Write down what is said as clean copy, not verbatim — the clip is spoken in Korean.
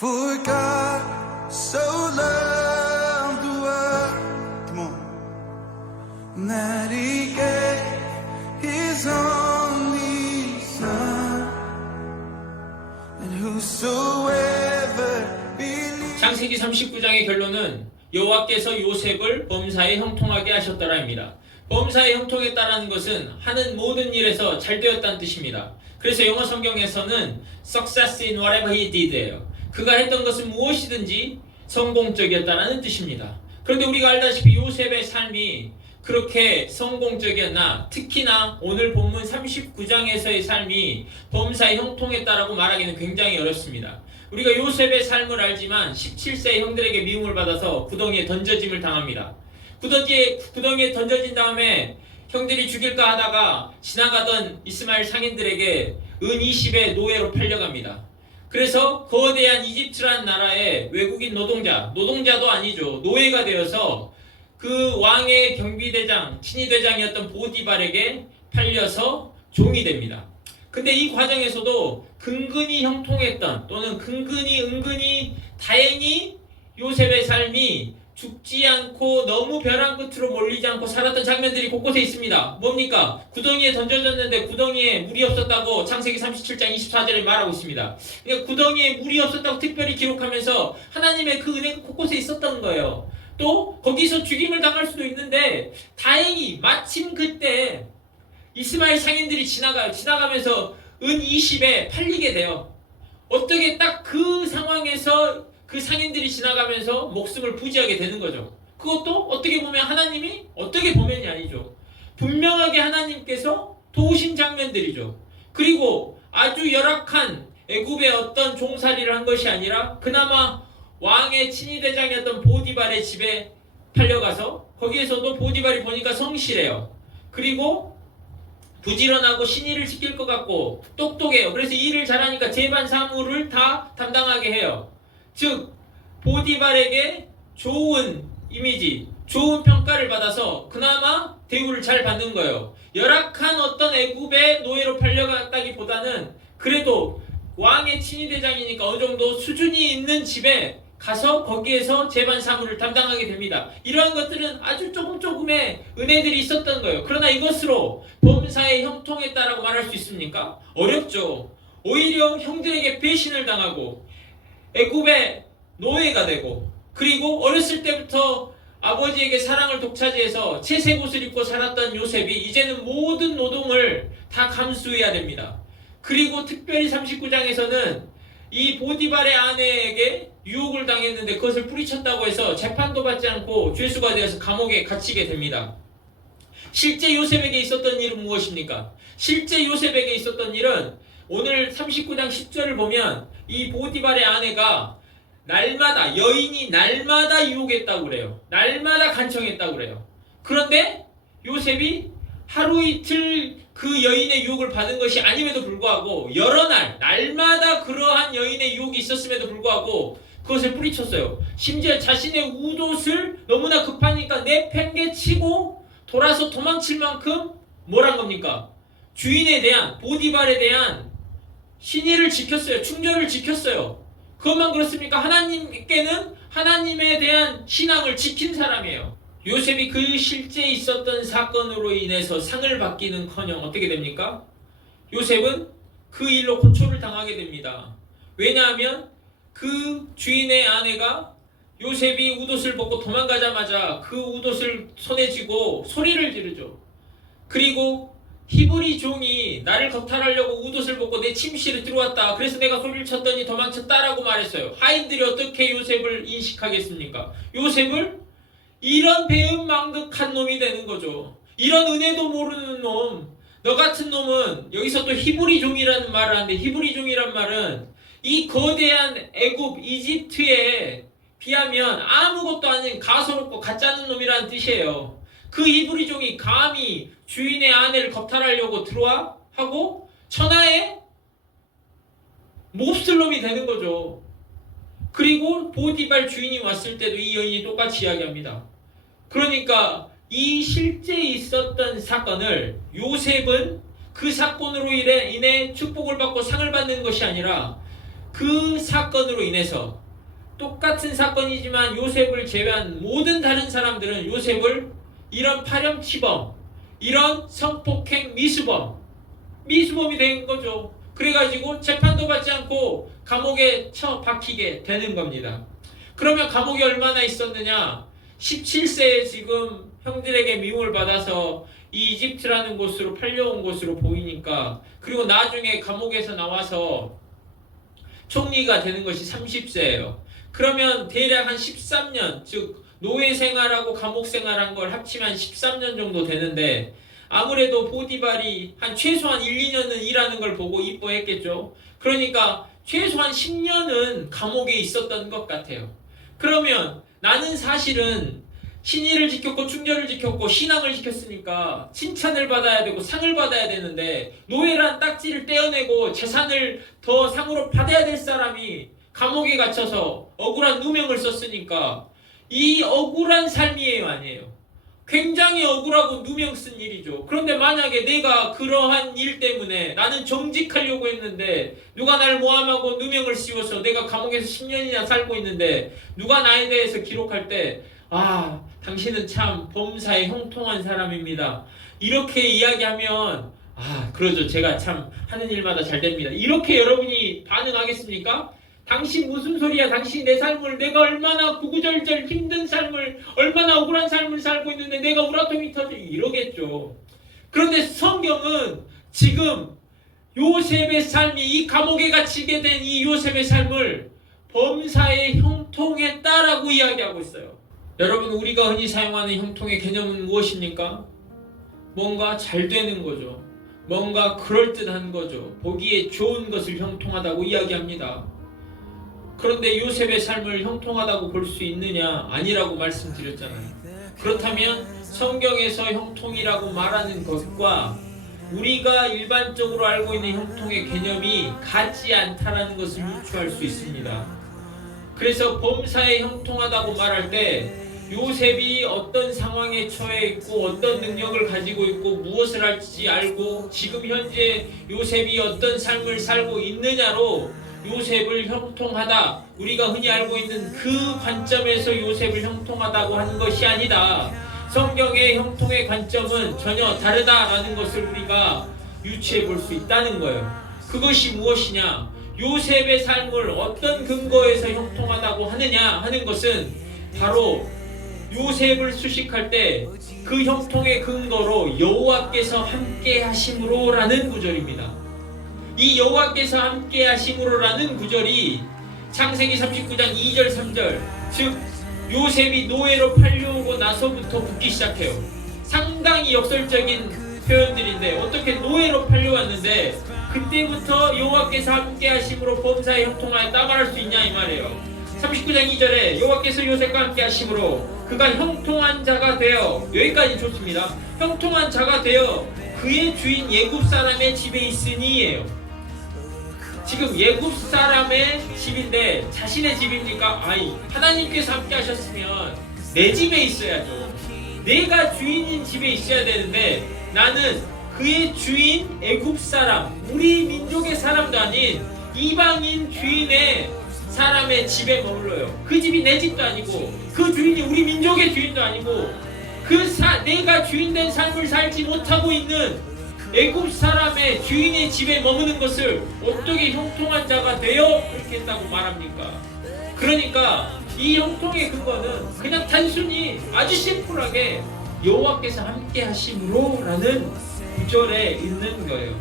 For God so loved the world, come on, that He gave His only Son, and whosoever believes. 창세기 39장의 결론은 여호와께서 요셉을 범사에 형통하게 하셨더라입니다. 범사에 형통했다라는 것은 하는 모든 일에서 잘 되었다는 뜻입니다. 그래서 영어 성경에서는 success in whatever he did예요. 그가 했던 것은 무엇이든지 성공적이었다라는 뜻입니다. 그런데 우리가 알다시피 요셉의 삶이 그렇게 성공적이었나, 특히나 오늘 본문 39장에서의 삶이 범사에 형통했다라고 말하기는 굉장히 어렵습니다. 우리가 요셉의 삶을 알지만 17세 형들에게 미움을 받아서 구덩이에 던져짐을 당합니다. 구덩이에 던져진 다음에 형들이 죽일까 하다가 지나가던 이스마엘 상인들에게 은 20의 노예로 팔려갑니다. 그래서 거대한 이집트란 나라의 외국인 노동자도 아니죠. 노예가 되어서 그 왕의 경비대장, 친위대장이었던 보디발에게 팔려서 종이 됩니다. 근데 이 과정에서도 근근히 형통했던 또는 은근히 다행히 요셉의 삶이 죽지 않고 너무 벼랑 끝으로 몰리지 않고 살았던 장면들이 곳곳에 있습니다. 뭡니까? 구덩이에 던져졌는데 구덩이에 물이 없었다고 창세기 37장 24절에 말하고 있습니다. 그러니까 구덩이에 물이 없었다고 특별히 기록하면서 하나님의 그 은혜가 곳곳에 있었던 거예요. 또 거기서 죽임을 당할 수도 있는데 다행히 마침 그때 이스마엘 상인들이 지나가면서 은 20에 팔리게 돼요. 어떻게 딱 그 상황에서 그 상인들이 지나가면서 목숨을 부지하게 되는 거죠. 그것도 어떻게 보면 하나님이, 어떻게 보면이 아니죠. 분명하게 하나님께서 도우신 장면들이죠. 그리고 아주 열악한 애굽의 어떤 종살이를 한 것이 아니라 그나마 왕의 친위대장이었던 보디발의 집에 팔려가서 거기에서도 보디발이 보니까 성실해요. 그리고 부지런하고 신의를 지킬 것 같고 똑똑해요. 그래서 일을 잘하니까 재반 사무를 다 담당하게 해요. 즉 보디발에게 좋은 이미지, 좋은 평가를 받아서 그나마 대우를 잘 받는 거예요. 열악한 어떤 애굽의 노예로 팔려갔다기보다는 그래도 왕의 친위대장이니까 어느 정도 수준이 있는 집에 가서 거기에서 재반 사무를 담당하게 됩니다. 이러한 것들은 아주 조금의 은혜들이 있었던 거예요. 그러나 이것으로 범사에 형통했다라고 말할 수 있습니까? 어렵죠. 오히려 형들에게 배신을 당하고 애굽의 노예가 되고, 그리고 어렸을 때부터 아버지에게 사랑을 독차지해서 채색 옷을 입고 살았던 요셉이 이제는 모든 노동을 다 감수해야 됩니다. 그리고 특별히 39장에서는 이 보디발의 아내에게 유혹을 당했는데 그것을 뿌리쳤다고 해서 재판도 받지 않고 죄수가 되어서 감옥에 갇히게 됩니다. 실제 요셉에게 있었던 일은 무엇입니까? 실제 요셉에게 있었던 일은 오늘 39장 10절을 보면 이 보디발의 아내가 여인이 날마다 유혹했다고 그래요. 날마다 간청했다고 그래요. 그런데 요셉이 하루 이틀 그 여인의 유혹을 받은 것이 아님에도 불구하고 여러 날마다 그러한 여인의 유혹이 있었음에도 불구하고 그것을 뿌리쳤어요. 심지어 자신의 웃옷을 너무나 급하니까 내팽개치고 돌아서 도망칠 만큼 뭘 한 겁니까? 주인에 대한, 보디발에 대한 신의를 지켰어요. 충절을 지켰어요. 그것만 그렇습니까? 하나님께는 하나님에 대한 신앙을 지킨 사람이에요. 요셉이 그 실제 있었던 사건으로 인해서 상을 받기는커녕 어떻게 됩니까? 요셉은 그 일로 고초를 당하게 됩니다. 왜냐하면 그 주인의 아내가 요셉이 웃옷을 벗고 도망가자마자 그 웃옷을 손에 쥐고 소리를 지르죠. 그리고 히브리 종이 나를 겁탈하려고 웃옷을 벗고 내 침실에 들어왔다. 그래서 내가 소리를 쳤더니 도망쳤다라고 말했어요. 하인들이 어떻게 요셉을 인식하겠습니까? 요셉을 이런 배은망덕한 놈이 되는 거죠. 이런 은혜도 모르는 놈. 너 같은 놈은, 여기서 또 히브리 종이라는 말을 하는데, 히브리 종이란 말은 이 거대한 애굽, 이집트에 비하면 아무것도 아닌 가소롭고 가짜는 놈이라는 뜻이에요. 그 히브리 종이 감히 주인의 아내를 겁탈하려고 들어와 하고 천하의 몹쓸 놈이 되는 거죠. 그리고 보디발 주인이 왔을 때도 이 여인이 똑같이 이야기합니다. 그러니까 이 실제 있었던 사건을 요셉은 그 사건으로 인해 축복을 받고 상을 받는 것이 아니라 그 사건으로 인해서 똑같은 사건이지만 요셉을 제외한 모든 다른 사람들은 요셉을 이런 파렴치범, 이런 성폭행 미수범이 된 거죠. 그래가지고 재판도 받지 않고 감옥에 처박히게 되는 겁니다. 그러면 감옥에 얼마나 있었느냐? 17세에 지금 형들에게 미움을 받아서 이 이집트라는 곳으로 팔려온 곳으로 보이니까, 그리고 나중에 감옥에서 나와서 총리가 되는 것이 30세예요. 그러면 대략 한 13년, 즉 노예 생활하고 감옥 생활한 걸 합치면 13년 정도 되는데, 아무래도 보디발이 한 최소한 1, 2년은 일하는 걸 보고 이뻐했겠죠. 그러니까 최소한 10년은 감옥에 있었던 것 같아요. 그러면 나는 사실은 신의를 지켰고 충절을 지켰고 신앙을 지켰으니까 칭찬을 받아야 되고 상을 받아야 되는데, 노예란 딱지를 떼어내고 재산을 더 상으로 받아야 될 사람이 감옥에 갇혀서 억울한 누명을 썼으니까 이 억울한 삶이에요, 아니에요? 굉장히 억울하고 누명 쓴 일이죠. 그런데 만약에 내가 그러한 일 때문에 나는 정직하려고 했는데 누가 날 모함하고 누명을 씌워서 내가 감옥에서 10년이나 살고 있는데 누가 나에 대해서 기록할 때, 아, 당신은 참 범사에 형통한 사람입니다, 이렇게 이야기하면, 아, 그러죠, 제가 참 하는 일마다 잘 됩니다, 이렇게 여러분이 반응하겠습니까? 당신 무슨 소리야? 당신이 내 삶을, 내가 얼마나 구구절절 힘든 삶을, 얼마나 억울한 삶을 살고 있는데 내가 우라통이 터져, 이러겠죠. 그런데 성경은 지금 요셉의 삶이, 이 감옥에 갇히게 된 이 요셉의 삶을 범사에 형통했다라고 이야기하고 있어요. 여러분, 우리가 흔히 사용하는 형통의 개념은 무엇입니까? 뭔가 잘 되는 거죠. 뭔가 그럴듯한 거죠. 보기에 좋은 것을 형통하다고 이야기합니다. 그런데 요셉의 삶을 형통하다고 볼 수 있느냐? 아니라고 말씀드렸잖아요. 그렇다면 성경에서 형통이라고 말하는 것과 우리가 일반적으로 알고 있는 형통의 개념이 같지 않다라는 것을 유추할 수 있습니다. 그래서 범사에 형통하다고 말할 때 요셉이 어떤 상황에 처해 있고 어떤 능력을 가지고 있고 무엇을 할지 알고 지금 현재 요셉이 어떤 삶을 살고 있느냐로 요셉을 형통하다, 우리가 흔히 알고 있는 그 관점에서 요셉을 형통하다고 하는 것이 아니다. 성경의 형통의 관점은 전혀 다르다라는 것을 우리가 유추해 볼 수 있다는 거예요. 그것이 무엇이냐? 요셉의 삶을 어떤 근거에서 형통하다고 하느냐 하는 것은 바로 요셉을 수식할 때 그 형통의 근거로 여호와께서 함께 하심으로라는 구절입니다. 이 여호와께서 함께 하심으로라는 구절이 창세기 39장 2절 3절, 즉 요셉이 노예로 팔려오고 나서부터 붙기 시작해요. 상당히 역설적인 표현들인데 어떻게 노예로 팔려왔는데 그때부터 여호와께서 함께 하심으로 범사에 형통하였다 말할 수 있냐 이 말이에요. 39장 2절에 여호와께서 요셉과 함께 하심으로 그가 형통한 자가 되어, 여기까지 좋습니다. 형통한 자가 되어 그의 주인 예굽 사람의 집에 있으니예요. 지금 예굽 사람의 집인데 자신의 집입니까? 아이, 하나님께서 함께 하셨으면 내 집에 있어야죠. 내가 주인인 집에 있어야 되는데 나는 그의 주인 애굽 사람, 우리 민족의 사람도 아닌 이방인 주인의 사람의 집에 머물러요. 그 집이 내 집도 아니고 그 주인이 우리 민족의 주인도 아니고 내가 주인된 삶을 살지 못하고 있는 애굽 사람의 주인의 집에 머무는 것을 어떻게 형통한 자가 되어 그렇게 했다고 말합니까? 그러니까 이 형통의 근거는 그냥 단순히 아주 심플하게 여호와께서 함께 하심으로라는 구절에 있는 거예요.